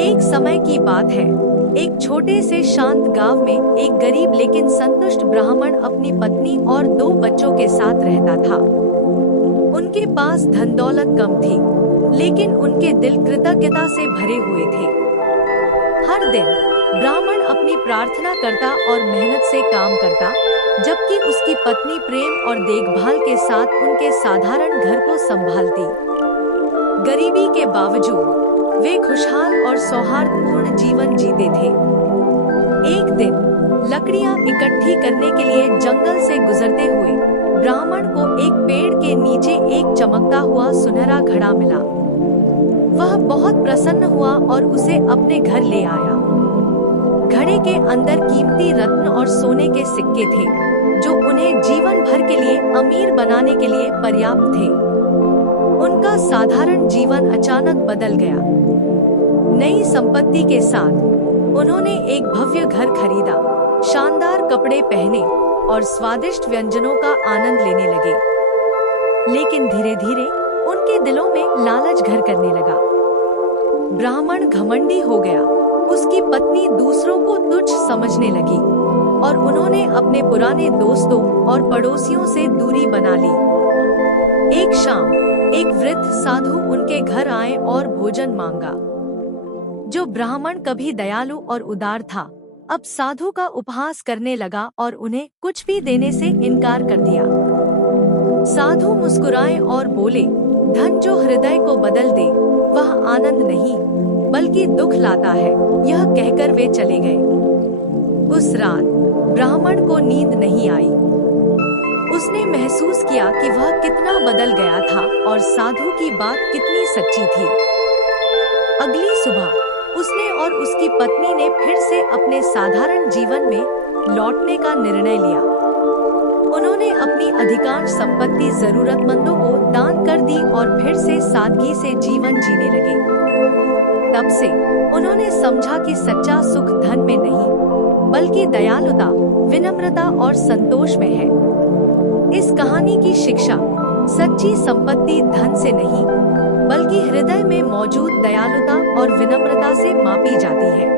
एक समय की बात है। एक छोटे से शांत गांव में एक गरीब लेकिन संतुष्ट ब्राह्मण अपनी पत्नी और 2 बच्चों के साथ रहता था। उनके पास धन दौलत कम थी, लेकिन उनके दिल कृतज्ञता से भरे हुए थे। हर दिन ब्राह्मण अपनी प्रार्थना करता और मेहनत से काम करता, जबकि उसकी पत्नी प्रेम और देखभाल के साथ उनके साधारण घर को संभालती। गरीबी के बावजूद वे खुशहाल और सौहार्दपूर्ण जीवन जीते थे। एक दिन लकड़ियां इकट्ठी करने के लिए जंगल से गुजरते हुए ब्राह्मण को एक पेड़ के नीचे एक चमकता हुआ सुनहरा घड़ा मिला। वह बहुत प्रसन्न हुआ और उसे अपने घर ले आया। घड़े के अंदर कीमती रत्न और सोने के सिक्के थे, जो उन्हें जीवन भर के लिए अमीर बनाने के लिए पर्याप्त थे। उनका साधारण जीवन अचानक बदल गया। नई संपत्ति के साथ उन्होंने एक भव्य घर खरीदा, शानदार कपड़े पहने और स्वादिष्ट व्यंजनों का आनंद लेने लगे। लेकिन धीरे धीरे उनके दिलों में लालच घर करने लगा। ब्राह्मण घमंडी हो गया, उसकी पत्नी दूसरों को तुच्छ समझने लगी और उन्होंने अपने पुराने दोस्तों और पड़ोसियों से दूरी बना ली। एक शाम एक वृद्ध साधु उनके घर आए और भोजन मांगा। जो ब्राह्मण कभी दयालु और उदार था, अब साधु का उपहास करने लगा और उन्हें कुछ भी देने से इनकार कर दिया। साधु मुस्कुराए और बोले, धन जो हृदय को बदल दे वह आनंद नहीं बल्कि दुख लाता है। यह कहकर वे चले गए। उस रात ब्राह्मण को नींद नहीं आई। उसने महसूस किया कि वह कितना बदल गया था और साधु की बात कितनी सच्ची थी। अगली सुबह उसने और उसकी पत्नी ने फिर से अपने साधारण जीवन में लौटने का निर्णय लिया। उन्होंने अपनी अधिकांश संपत्ति जरूरतमंदों को दान कर दी और फिर से सादगी से जीवन जीने लगे। तब से उन्होंने समझा कि सच्चा सुख धन में नहीं बल्कि दयालुता, विनम्रता और संतोष में है। इस कहानी की शिक्षा, सच्ची संपत्ति धन से नहीं बल्कि हृदय में मौजूद दयालुता और विनम्रता से मापी जाती है।